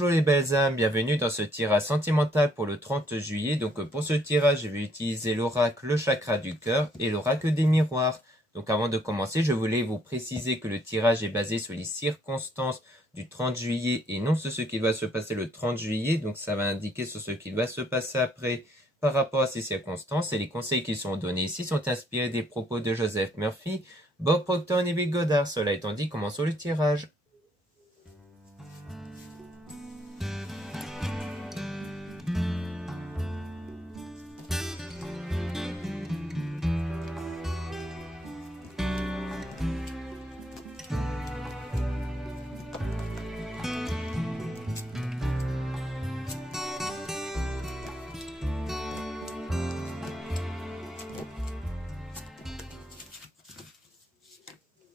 Bonjour les belles âmes, bienvenue dans ce tirage sentimental pour le 30 juillet. Donc pour ce tirage, je vais utiliser l'oracle, le chakra du cœur et l'oracle des miroirs. Donc avant de commencer, je voulais vous préciser que le tirage est basé sur les circonstances du 30 juillet et non sur ce qui va se passer le 30 juillet. Donc ça va indiquer sur ce qui va se passer après par rapport à ces circonstances. Et les conseils qui sont donnés ici sont inspirés des propos de Joseph Murphy, Bob Proctor et Bill Goddard. Cela étant dit, commençons le tirage.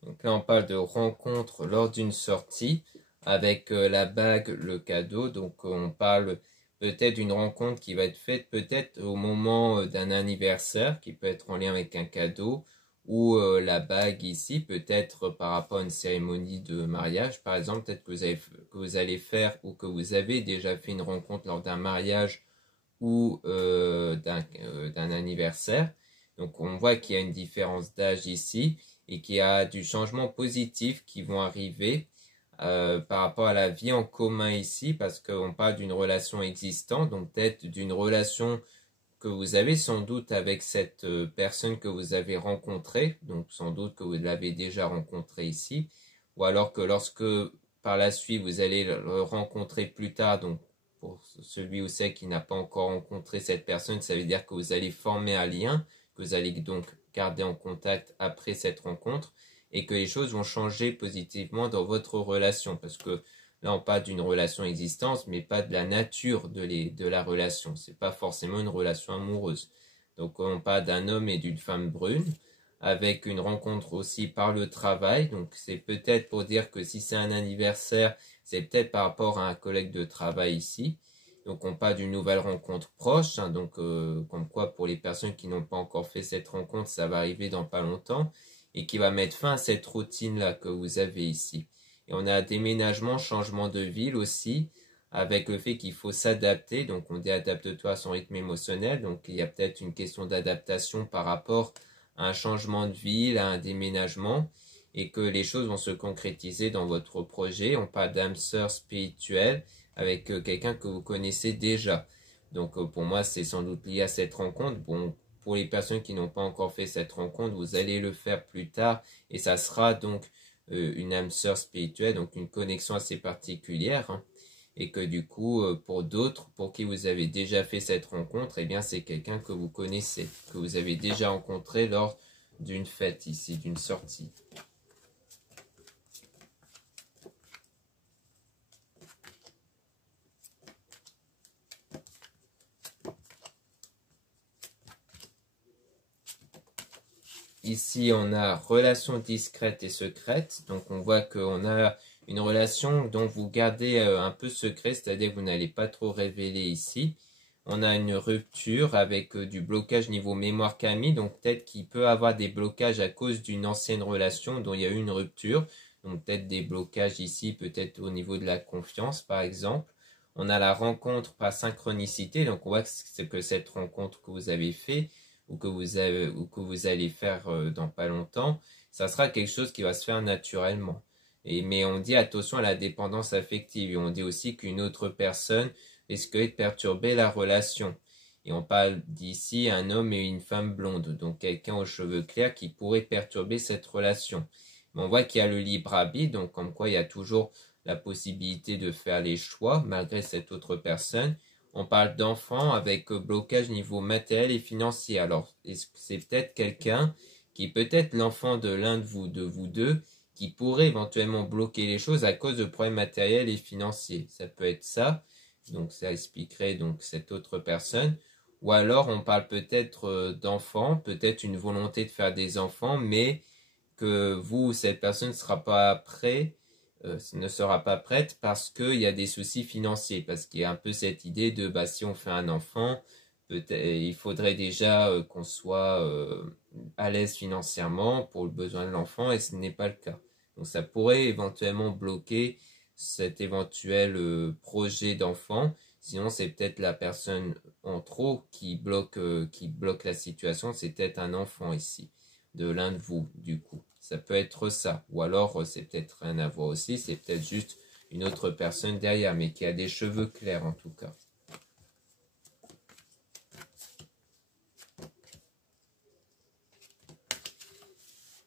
Donc là, on parle de rencontre lors d'une sortie avec la bague, le cadeau. Donc on parle peut-être d'une rencontre qui va être faite peut-être au moment d'un anniversaire, qui peut être en lien avec un cadeau, ou la bague ici, peut-être par rapport à une cérémonie de mariage, par exemple, peut-être que vous allez faire ou que vous avez déjà fait une rencontre lors d'un mariage ou d'un anniversaire. Donc on voit qu'il y a une différence d'âge ici et qu'il y a du changement positif qui vont arriver par rapport à la vie en commun ici, parce qu'on parle d'une relation existante, donc peut-être d'une relation que vous avez sans doute avec cette personne que vous avez rencontrée, donc sans doute que vous l'avez déjà rencontrée ici, ou alors que lorsque par la suite vous allez le rencontrer plus tard, donc pour celui ou celle qui n'a pas encore rencontré cette personne, ça veut dire que vous allez former un lien, que vous allez donc garder en contact après cette rencontre et que les choses vont changer positivement dans votre relation, parce que là on parle d'une relation existence mais pas de la nature de la relation, c'est pas forcément une relation amoureuse. Donc on parle d'un homme et d'une femme brune avec une rencontre aussi par le travail, donc c'est peut-être pour dire que si c'est un anniversaire, c'est peut-être par rapport à un collègue de travail ici. Donc on parle d'une nouvelle rencontre proche, hein, donc comme quoi pour les personnes qui n'ont pas encore fait cette rencontre, ça va arriver dans pas longtemps et qui va mettre fin à cette routine-là que vous avez ici. Et on a un déménagement, changement de ville aussi, avec le fait qu'il faut s'adapter. Donc on dit adapte-toi à son rythme émotionnel. Donc il y a peut-être une question d'adaptation par rapport à un changement de ville, à un déménagement, et que les choses vont se concrétiser dans votre projet. On parle d'âme sœur spirituelle avec quelqu'un que vous connaissez déjà. Donc pour moi, c'est sans doute lié à cette rencontre. Bon, pour les personnes qui n'ont pas encore fait cette rencontre, vous allez le faire plus tard et ça sera donc une âme sœur spirituelle, donc une connexion assez particulière. Hein, et que du coup, pour d'autres, pour qui vous avez déjà fait cette rencontre, eh bien c'est quelqu'un que vous connaissez, que vous avez déjà rencontré lors d'une fête ici, d'une sortie. Ici, on a relation discrète et secrète. Donc, on voit qu'on a une relation dont vous gardez un peu secret, c'est-à-dire que vous n'allez pas trop révéler ici. On a une rupture avec du blocage niveau mémoire Camille. Donc, peut-être qu'il peut avoir des blocages à cause d'une ancienne relation dont il y a eu une rupture. Donc, peut-être des blocages ici, peut-être au niveau de la confiance, par exemple. On a la rencontre par synchronicité. Donc, on voit que c'est que cette rencontre que vous avez fait ou que vous allez faire dans pas longtemps, ça sera quelque chose qui va se faire naturellement. Mais on dit attention à la dépendance affective. Et on dit aussi qu'une autre personne risque de perturber la relation. Et on parle d'ici un homme et une femme blonde, donc quelqu'un aux cheveux clairs qui pourrait perturber cette relation. Mais on voit qu'il y a le libre arbitre, donc comme quoi il y a toujours la possibilité de faire les choix malgré cette autre personne. On parle d'enfants avec blocage niveau matériel et financier. Alors, c'est peut-être quelqu'un qui est peut-être l'enfant de l'un de vous deux, qui pourrait éventuellement bloquer les choses à cause de problèmes matériels et financiers. Ça peut être ça. Donc, ça expliquerait donc cette autre personne. Ou alors, on parle peut-être d'enfants, peut-être une volonté de faire des enfants, mais que vous, cette personne ne sera pas prêt, ne sera pas prête parce qu'il y a des soucis financiers, parce qu'il y a un peu cette idée de si on fait un enfant, peut-être il faudrait déjà qu'on soit à l'aise financièrement pour le besoin de l'enfant et ce n'est pas le cas. Donc ça pourrait éventuellement bloquer cet éventuel projet d'enfant. Sinon, c'est peut-être la personne en trop qui bloque la situation. C'est peut-être un enfant ici, de l'un de vous, du coup. Ça peut être ça. Ou alors, c'est peut-être rien à voir aussi. C'est peut-être juste une autre personne derrière, mais qui a des cheveux clairs en tout cas.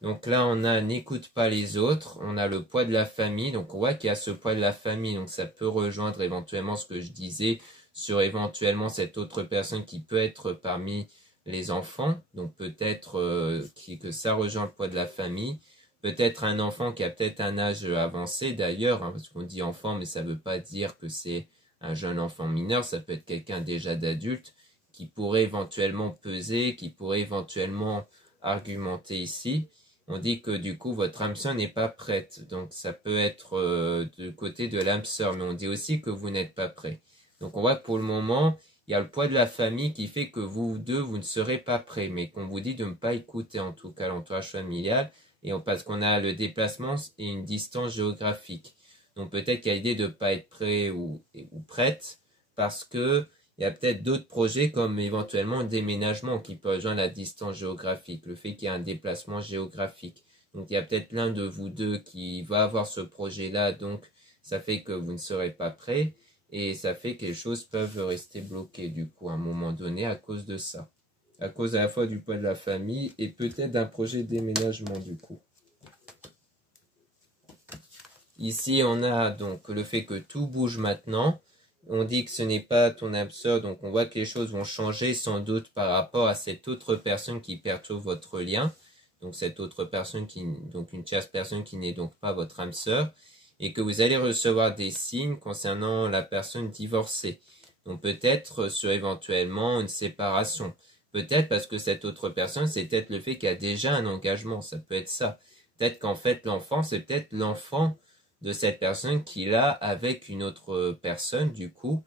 Donc là, on a n'écoute pas les autres, on a le poids de la famille, donc on voit qu'il y a ce poids de la famille, donc ça peut rejoindre éventuellement ce que je disais sur éventuellement cette autre personne qui peut être parmi les enfants, donc peut-être que ça rejoint le poids de la famille, peut-être un enfant qui a peut-être un âge avancé d'ailleurs, hein, parce qu'on dit enfant, mais ça ne veut pas dire que c'est un jeune enfant mineur, ça peut être quelqu'un déjà d'adulte qui pourrait éventuellement peser, qui pourrait éventuellement argumenter ici. On dit que du coup votre âme sœur n'est pas prête, donc ça peut être du côté de l'âme sœur, mais on dit aussi que vous n'êtes pas prêt. Donc on voit que pour le moment, il y a le poids de la famille qui fait que vous deux, vous ne serez pas prêts, mais qu'on vous dit de ne pas écouter en tout cas l'entourage familial, parce qu'on a le déplacement et une distance géographique. Donc peut-être qu'il y a l'idée de ne pas être prêt ou prête, parce que il y a peut-être d'autres projets comme éventuellement un déménagement qui peut rejoindre la distance géographique, le fait qu'il y a un déplacement géographique. Donc il y a peut-être l'un de vous deux qui va avoir ce projet-là, donc ça fait que vous ne serez pas prêt et ça fait que les choses peuvent rester bloquées du coup à un moment donné à cause de ça. À cause à la fois du poids de la famille et peut-être d'un projet de déménagement du coup. Ici on a donc le fait que tout bouge maintenant. On dit que ce n'est pas ton âme sœur, donc on voit que les choses vont changer sans doute par rapport à cette autre personne qui perturbe votre lien. Donc cette autre personne, donc une tierce personne qui n'est donc pas votre âme sœur. Et que vous allez recevoir des signes concernant la personne divorcée. Donc peut-être sur éventuellement une séparation. Peut-être parce que cette autre personne, c'est peut-être le fait qu'il y a déjà un engagement. Ça peut être ça. Peut-être qu'en fait l'enfant, c'est peut-être l'enfant de cette personne qu'il a avec une autre personne du coup,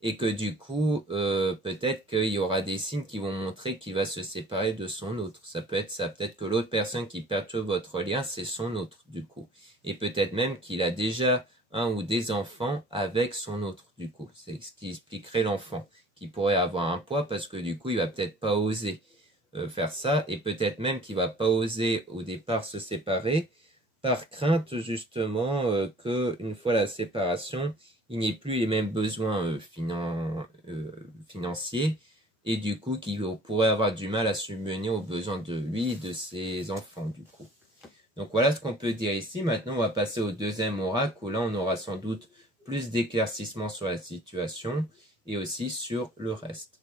et que du coup peut-être qu'il y aura des signes qui vont montrer qu'il va se séparer de son autre. Ça peut être ça, peut-être que l'autre personne qui perturbe votre lien, c'est son autre du coup, et peut-être même qu'il a déjà un ou des enfants avec son autre du coup. C'est ce qui expliquerait l'enfant qui pourrait avoir un poids parce que du coup il va peut-être pas oser faire ça, et peut-être même qu'il va pas oser au départ se séparer par crainte justement que une fois la séparation, il n'y ait plus les mêmes besoins financiers et du coup qu'il pourrait avoir du mal à subvenir aux besoins de lui et de ses enfants du coup. Donc voilà ce qu'on peut dire ici. Maintenant on va passer au deuxième oracle où là on aura sans doute plus d'éclaircissement sur la situation et aussi sur le reste.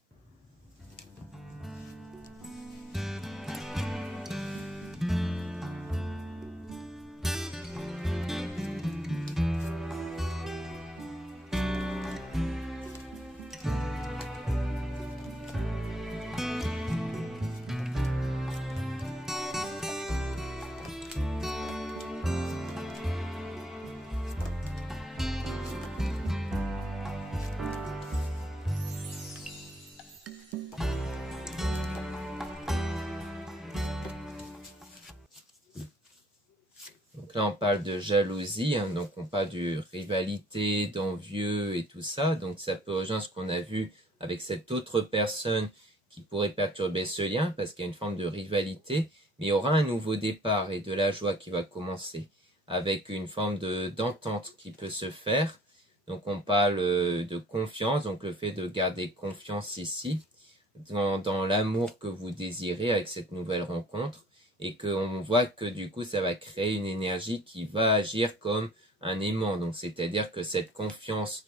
Donc là, on parle de jalousie, hein, donc on parle de rivalité, d'envieux et tout ça. Donc ça peut rejoindre ce qu'on a vu avec cette autre personne qui pourrait perturber ce lien parce qu'il y a une forme de rivalité. Mais il y aura un nouveau départ et de la joie qui va commencer avec une forme d'entente qui peut se faire. Donc on parle de confiance, donc le fait de garder confiance ici dans l'amour que vous désirez avec cette nouvelle rencontre. Et qu'on voit que du coup ça va créer une énergie qui va agir comme un aimant. Donc c'est-à-dire que cette confiance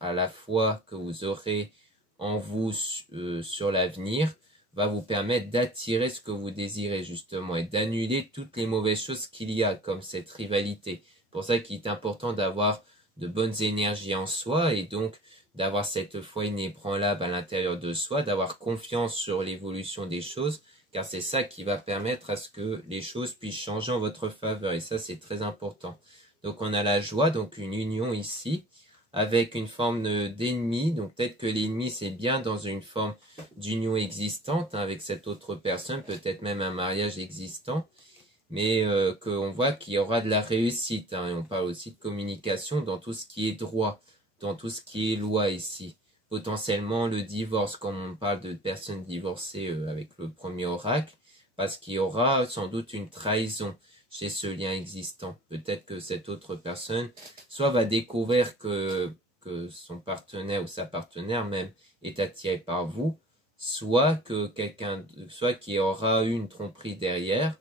à la fois que vous aurez en vous sur l'avenir va vous permettre d'attirer ce que vous désirez justement et d'annuler toutes les mauvaises choses qu'il y a comme cette rivalité. Pour ça qu'il est important d'avoir de bonnes énergies en soi et donc d'avoir cette foi inébranlable à l'intérieur de soi, d'avoir confiance sur l'évolution des choses, car c'est ça qui va permettre à ce que les choses puissent changer en votre faveur, et ça c'est très important. Donc on a la joie, donc une union ici, avec une forme d'ennemi, donc peut-être que l'ennemi c'est bien dans une forme d'union existante, hein, avec cette autre personne, peut-être même un mariage existant, mais qu'on voit qu'il y aura de la réussite, hein, et on parle aussi de communication dans tout ce qui est droit, dans tout ce qui est loi ici. Potentiellement le divorce, comme on parle de personnes divorcées avec le premier oracle, parce qu'il y aura sans doute une trahison chez ce lien existant. Peut-être que cette autre personne soit va découvrir que son partenaire ou sa partenaire même est attiré par vous, soit que soit qu'il y aura eu une tromperie derrière,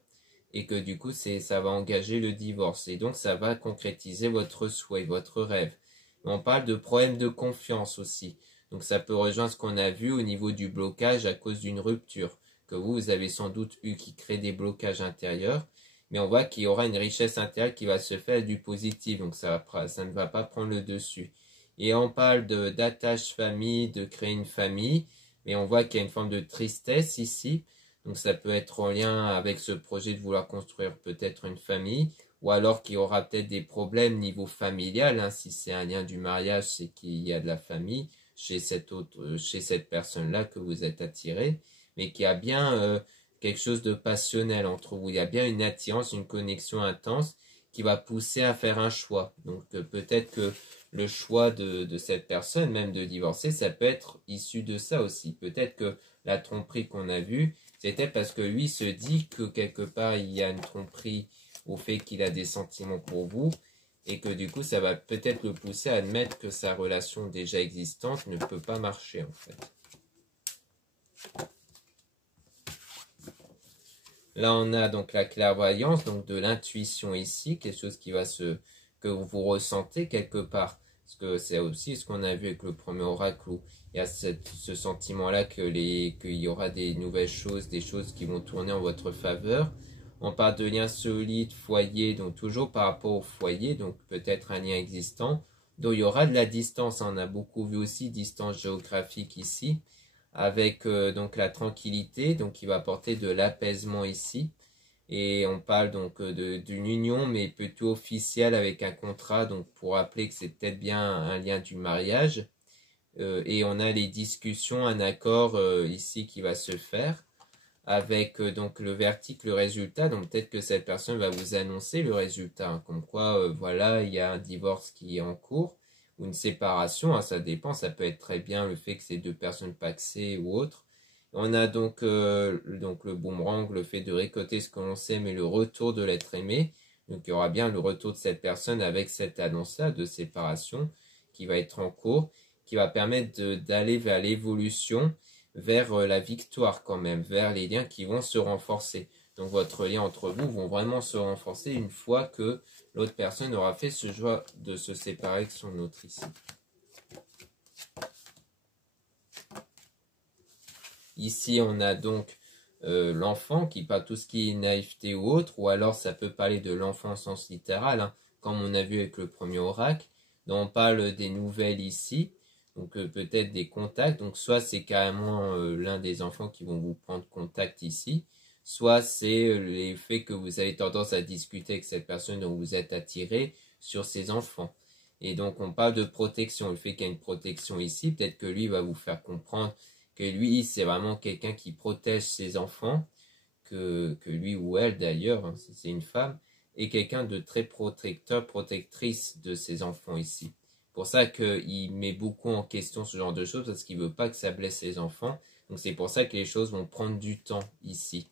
et que du coup ça va engager le divorce, et donc ça va concrétiser votre souhait, votre rêve. On parle de problème de confiance aussi, donc ça peut rejoindre ce qu'on a vu au niveau du blocage à cause d'une rupture, que vous avez sans doute eu qui crée des blocages intérieurs, mais on voit qu'il y aura une richesse intérieure qui va se faire du positif, donc ça ne va pas prendre le dessus. Et on parle d'attache famille, de créer une famille, mais on voit qu'il y a une forme de tristesse ici, donc ça peut être en lien avec ce projet de vouloir construire peut-être une famille, ou alors qu'il y aura peut-être des problèmes niveau familial, hein, si c'est un lien du mariage, c'est qu'il y a de la famille chez cette personne-là que vous êtes attiré, mais qu'il y a bien quelque chose de passionnel entre vous, il y a bien une attirance, une connexion intense qui va pousser à faire un choix. Donc peut-être que le choix de cette personne, même de divorcer, ça peut être issu de ça aussi. Peut-être que la tromperie qu'on a vue, c'était parce que lui se dit que quelque part il y a une tromperie au fait qu'il a des sentiments pour vous, et que du coup ça va peut-être le pousser à admettre que sa relation déjà existante ne peut pas marcher en fait. Là on a donc la clairvoyance, donc de l'intuition ici, quelque chose que vous ressentez quelque part. Parce que c'est aussi ce qu'on a vu avec le premier oracle où il y a ce sentiment-là qu'il y aura des nouvelles choses, des choses qui vont tourner en votre faveur. On parle de lien solide, foyer, donc toujours par rapport au foyer, donc peut-être un lien existant. Donc il y aura de la distance, on a beaucoup vu aussi distance géographique ici, avec donc la tranquillité, donc qui va apporter de l'apaisement ici. Et on parle donc d'une union, mais plutôt officielle avec un contrat, donc pour rappeler que c'est peut-être bien un lien du mariage. Et on a les discussions, un accord ici qui va se faire avec donc le verdict, le résultat. Donc peut-être que cette personne va vous annoncer le résultat, hein, comme quoi voilà, il y a un divorce qui est en cours ou une séparation, hein, ça dépend, ça peut être très bien le fait que c'est deux personnes paxées ou autre. On a donc le boomerang, le fait de récolter ce que l'on sait, mais le retour de l'être aimé. Donc il y aura bien le retour de cette personne avec cette annonce-là de séparation qui va être en cours, qui va permettre d'aller vers l'évolution, vers la victoire quand même, vers les liens qui vont se renforcer. Donc votre lien entre vous vont vraiment se renforcer une fois que l'autre personne aura fait ce choix de se séparer avec son autre ici. Ici, on a donc l'enfant qui parle tout ce qui est naïveté ou autre, ou alors ça peut parler de l'enfant au sens littéral, hein, comme on a vu avec le premier oracle. Donc on parle des nouvelles ici, donc peut-être des contacts. Donc soit c'est carrément l'un des enfants qui vont vous prendre contact ici, soit c'est les faits que vous avez tendance à discuter avec cette personne dont vous êtes attiré sur ses enfants. Et donc on parle de protection, le fait qu'il y a une protection ici, peut-être que lui va vous faire comprendre que lui, c'est vraiment quelqu'un qui protège ses enfants, que lui ou elle d'ailleurs, hein, si c'est une femme, est quelqu'un de très protecteur, protectrice de ses enfants ici. Pour ça qu'il met beaucoup en question ce genre de choses, parce qu'il veut pas que ça blesse ses enfants. Donc c'est pour ça que les choses vont prendre du temps ici.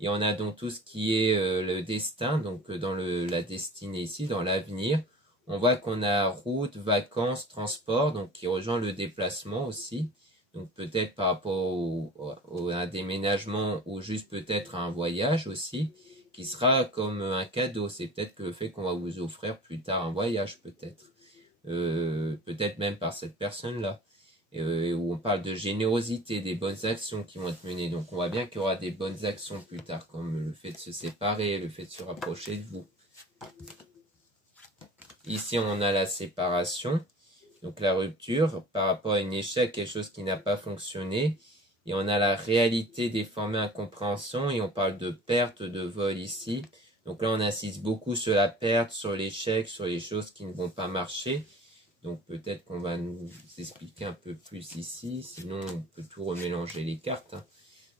Et on a donc tout ce qui est le destin, donc dans la destinée ici, dans l'avenir. On voit qu'on a route, vacances, transport, donc qui rejoint le déplacement aussi. Donc peut-être par rapport à un déménagement ou juste peut-être à un voyage aussi, qui sera comme un cadeau. C'est peut-être que le fait qu'on va vous offrir plus tard un voyage peut-être. Peut-être même par cette personne-là. Où on parle de générosité, des bonnes actions qui vont être menées. Donc on voit bien qu'il y aura des bonnes actions plus tard, comme le fait de se séparer, le fait de se rapprocher de vous. Ici on a la séparation. Donc la rupture par rapport à un échec, quelque chose qui n'a pas fonctionné. Et on a la réalité déformée, incompréhension. Et on parle de perte, de vol ici. Donc là, on insiste beaucoup sur la perte, sur l'échec, sur les choses qui ne vont pas marcher. Donc peut-être qu'on va nous expliquer un peu plus ici. Sinon, on peut tout remélanger les cartes, hein.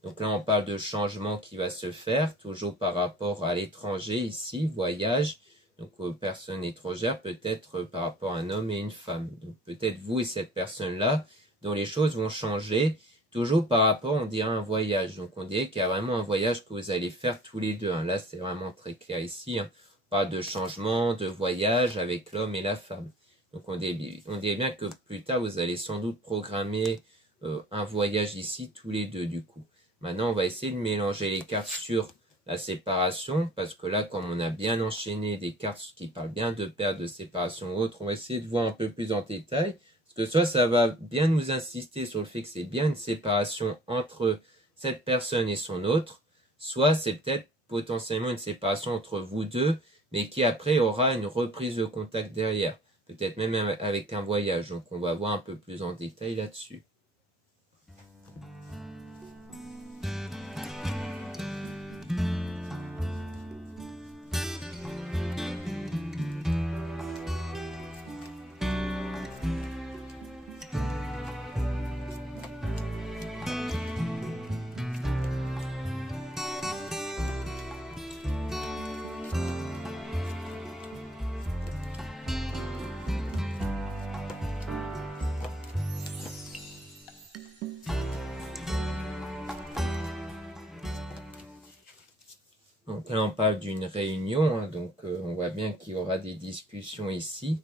Donc là, on parle de changement qui va se faire, toujours par rapport à l'étranger ici, voyage. Donc personne étrangère, peut-être par rapport à un homme et une femme. Donc peut-être vous et cette personne-là, dont les choses vont changer, toujours par rapport, on dirait, à un voyage. Donc on dirait qu'il y a vraiment un voyage que vous allez faire tous les deux. Là, c'est vraiment très clair ici. On parle de changement, de voyage avec l'homme et la femme. Donc on dirait bien que plus tard, vous allez sans doute programmer un voyage ici tous les deux du coup. Maintenant, on va essayer de mélanger les cartes sur la séparation, parce que là, comme on a bien enchaîné des cartes qui parlent bien de perte, de séparation ou autre, on va essayer de voir un peu plus en détail, parce que soit ça va bien nous insister sur le fait que c'est bien une séparation entre cette personne et son autre, soit c'est peut-être potentiellement une séparation entre vous deux, mais qui après aura une reprise de contact derrière, peut-être même avec un voyage, donc on va voir un peu plus en détail là-dessus. Donc là, on parle d'une réunion, donc on voit bien qu'il y aura des discussions ici,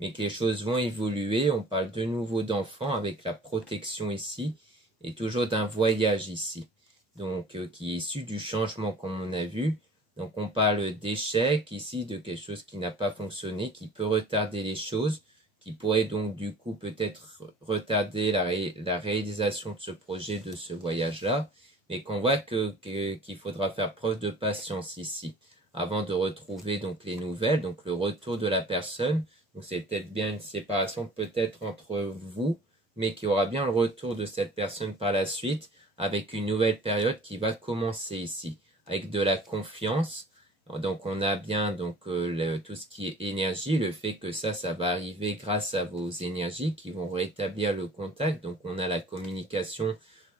mais que les choses vont évoluer. On parle de nouveau d'enfants avec la protection ici, et toujours d'un voyage ici, donc qui est issu du changement comme on a vu. Donc on parle d'échec ici, de quelque chose qui n'a pas fonctionné, qui peut retarder les choses, qui pourrait donc du coup peut-être retarder la réalisation de ce projet, de ce voyage-là. Mais qu'on voit qu'il faudra faire preuve de patience ici, avant de retrouver donc les nouvelles, donc le retour de la personne. Donc c'est peut-être bien une séparation peut-être entre vous, mais qu'il y aura bien le retour de cette personne par la suite, avec une nouvelle période qui va commencer ici, avec de la confiance. Donc on a bien donc tout ce qui est énergie, le fait que ça va arriver grâce à vos énergies qui vont rétablir le contact. Donc on a la communication,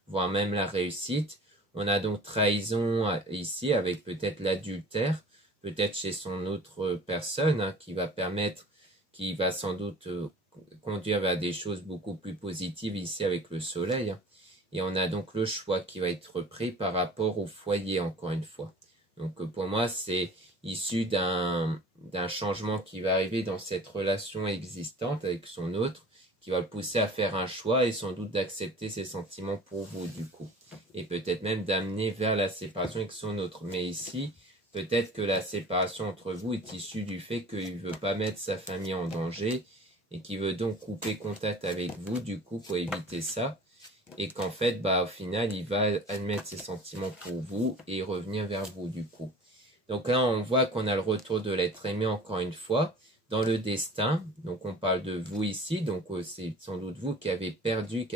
voire même la réussite. On a donc trahison ici avec peut-être l'adultère, peut-être chez son autre personne, qui va sans doute conduire vers des choses beaucoup plus positives ici avec le soleil. Et on a donc le choix qui va être pris par rapport au foyer, encore une fois. Donc pour moi, c'est issu d'un changement qui va arriver dans cette relation existante avec son autre, qui va le pousser à faire un choix et sans doute d'accepter ses sentiments pour vous du coup. Et peut-être même d'amener vers la séparation avec son autre. Mais ici, peut-être que la séparation entre vous est issue du fait qu'il ne veut pas mettre sa famille en danger et qu'il veut donc couper contact avec vous du coup pour éviter ça. Et qu'en fait, au final, il va admettre ses sentiments pour vous et revenir vers vous du coup. Donc là, on voit qu'on a le retour de l'être aimé encore une fois dans le destin. Donc on parle de vous ici, donc c'est sans doute vous qui avez perdu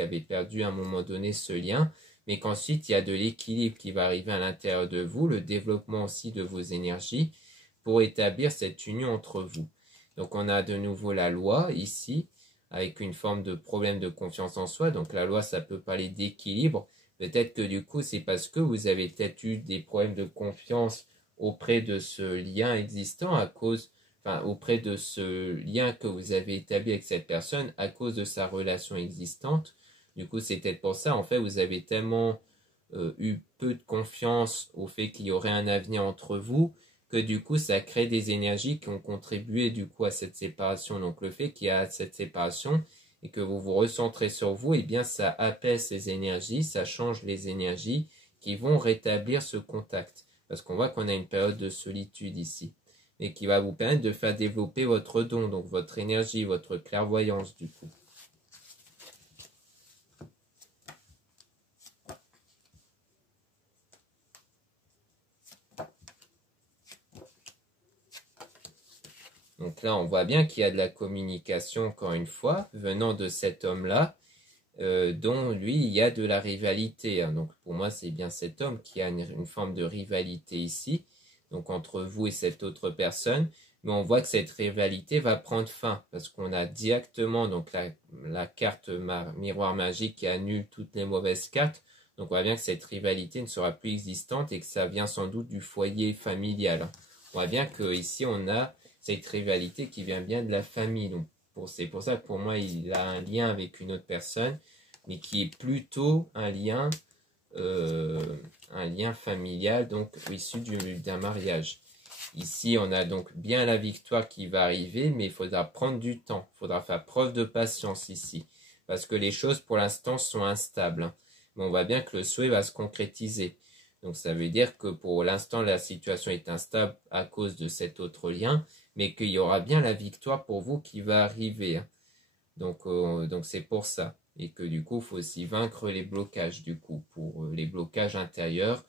à un moment donné ce lien, mais qu'ensuite il y a de l'équilibre qui va arriver à l'intérieur de vous, le développement aussi de vos énergies pour établir cette union entre vous. Donc on a de nouveau la loi ici, avec une forme de problème de confiance en soi. Donc la loi, ça peut parler d'équilibre. Peut-être que du coup, c'est parce que vous avez peut-être eu des problèmes de confiance auprès de ce lien existant auprès de ce lien que vous avez établi avec cette personne à cause de sa relation existante. Du coup, c'est peut-être pour ça, en fait, vous avez tellement eu peu de confiance au fait qu'il y aurait un avenir entre vous, que du coup, ça crée des énergies qui ont contribué du coup à cette séparation. Donc, le fait qu'il y a cette séparation et que vous vous recentrez sur vous, eh bien, ça apaise ces énergies, ça change les énergies qui vont rétablir ce contact. Parce qu'on voit qu'on a une période de solitude ici et qui va vous permettre de faire développer votre don, donc votre énergie, votre clairvoyance du coup. Donc là, on voit bien qu'il y a de la communication, encore une fois, venant de cet homme-là, dont lui, il y a de la rivalité. Donc pour moi, c'est bien cet homme qui a une forme de rivalité ici, donc entre vous et cette autre personne. Mais on voit que cette rivalité va prendre fin, parce qu'on a directement donc la carte miroir magique qui annule toutes les mauvaises cartes. Donc on voit bien que cette rivalité ne sera plus existante et que ça vient sans doute du foyer familial. On voit bien qu'ici on a cette rivalité qui vient bien de la famille. Donc c'est pour ça que pour moi il a un lien avec une autre personne, mais qui est plutôt un lien familial, donc issu d'un mariage. Ici, on a donc bien la victoire qui va arriver, mais il faudra prendre du temps. Il faudra faire preuve de patience ici, parce que les choses pour l'instant sont instables. Mais on voit bien que le souhait va se concrétiser. Donc ça veut dire que pour l'instant, la situation est instable à cause de cet autre lien, mais qu'il y aura bien la victoire pour vous qui va arriver. Donc c'est pour ça. Et que du coup, il faut aussi vaincre les blocages, du coup, pour les blocages intérieurs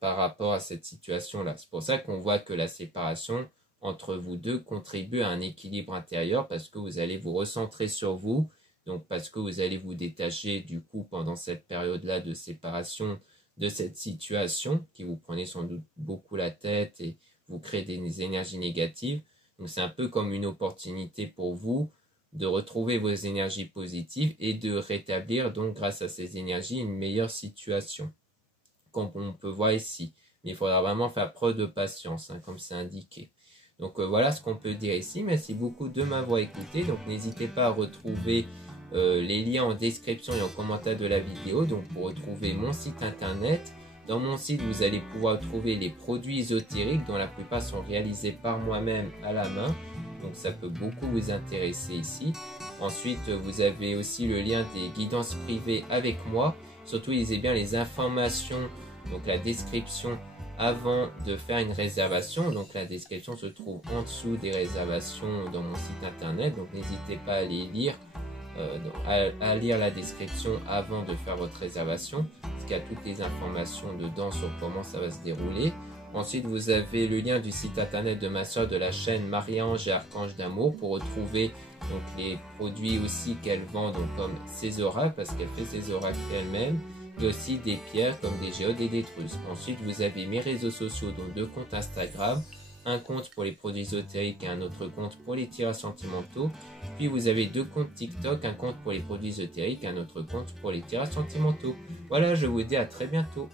par rapport à cette situation-là. C'est pour ça qu'on voit que la séparation entre vous deux contribue à un équilibre intérieur parce que vous allez vous recentrer sur vous, donc parce que vous allez vous détacher du coup pendant cette période-là de séparation de cette situation qui vous prenez sans doute beaucoup la tête et vous crée des énergies négatives. Donc c'est un peu comme une opportunité pour vous de retrouver vos énergies positives et de rétablir donc grâce à ces énergies une meilleure situation, comme on peut voir ici. Mais il faudra vraiment faire preuve de patience, comme c'est indiqué. Donc voilà ce qu'on peut dire ici. Merci beaucoup de m'avoir écouté. Donc n'hésitez pas à retrouver les liens en description et en commentaire de la vidéo. Donc pour retrouver mon site internet. Dans mon site, vous allez pouvoir trouver les produits ésotériques dont la plupart sont réalisés par moi-même à la main. Donc ça peut beaucoup vous intéresser ici. Ensuite, vous avez aussi le lien des guidances privées avec moi. Surtout, lisez bien les informations, donc la description avant de faire une réservation. Donc la description se trouve en dessous des réservations dans mon site internet. Donc n'hésitez pas à les lire, à lire la description avant de faire votre réservation, parce qu'il y a toutes les informations dedans sur comment ça va se dérouler. Ensuite, vous avez le lien du site internet de ma soeur de la chaîne Marie-Ange et Archange d'Amour pour retrouver donc les produits aussi qu'elle vend, donc comme ses oracles, parce qu'elle fait ses oracles elle-même, et aussi des pierres comme des géodes et des trusses. Ensuite, vous avez mes réseaux sociaux, donc 2 comptes Instagram, un compte pour les produits ésotériques et un autre compte pour les tirages sentimentaux. Puis vous avez 2 comptes TikTok, un compte pour les produits ésotériques et un autre compte pour les tirages sentimentaux. Voilà, je vous dis à très bientôt.